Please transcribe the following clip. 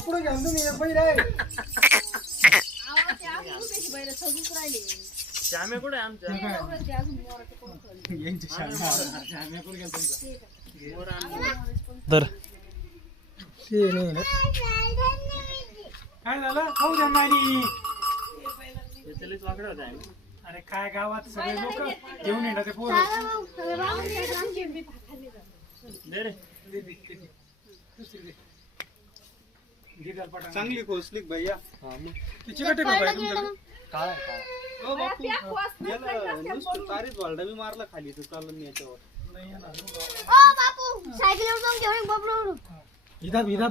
पुढे घ्या तुम्ही एक बैल आहे श्यामे कुठे आमच्या तर ते नाही ना काय झालं खाऊ द्या नाही वाकडे होते अरे काय गावात सगळे लोक घेऊन येणार ते पोरं चांगली कोसली भैया तिची कटे बाबा तुमच्याकडे काय ओ बापू याला नुसतं तारीच वालडा बी मारला खाली तर चाललं नाही याच्यावर ओ बापू सायकलवर जाऊन घेऊन बापू इदा